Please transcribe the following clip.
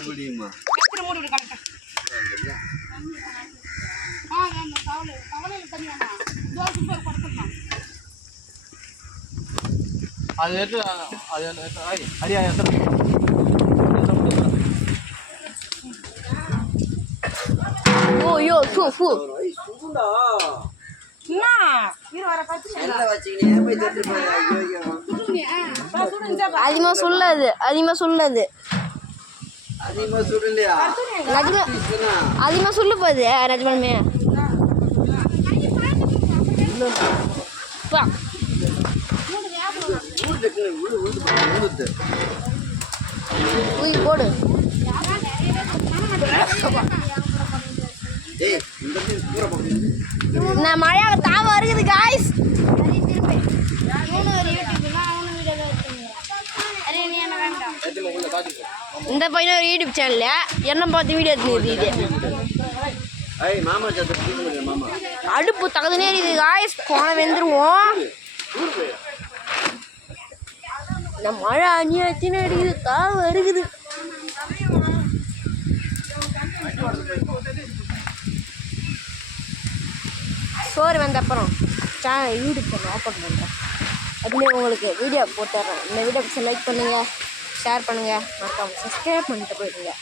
மறுபடியுமா எத்தனை மூடி விடு கரெக்டா கவலையில் தனியாண்ணா தோசை பேர் கொடுத்துருந்தான் அது எடுத்து அது அரியா ஓ யோ ஃபு ஃபு சுடுடா என்ன இரு வர கட்டி எல்ல வச்சிங்க போய் தட்டு போய் ஐயோ அதிகமாக சொல்லாது அதிகமாக சொல்லாது அதிகமா சுடலையா அதிகமாக சொல்லு போகுது நிஜமாலுமே வா உயிர் போடு நான் மழையாக தாவ இருக்குது காய்ஸ் இந்த பையன் ஒரு யூடியூப் சேனல்ல என்ன பார்த்து வீடியோ எடுத்துருக்குது அடுப்பு தகுந்தனே இருக்குது காய்ஸ் போன வெந்துருவோம் இந்த மழை அநியாயத்தின்னு அடிக்குது தாவ இருக்குது சோறு வந்த அப்புறம் சேனல் யூடியூப் சேனல் ஓப்பன் பண்ணுறேன் அதுலேயே உங்களுக்கு வீடியோ போட்டுறேன் இந்த வீடியோ லைக் பண்ணுங்கள் ஷேர் பண்ணுங்கள் மறக்காமல் சப்ஸ்கிரைப் பண்ணிட்டு போயிடுங்க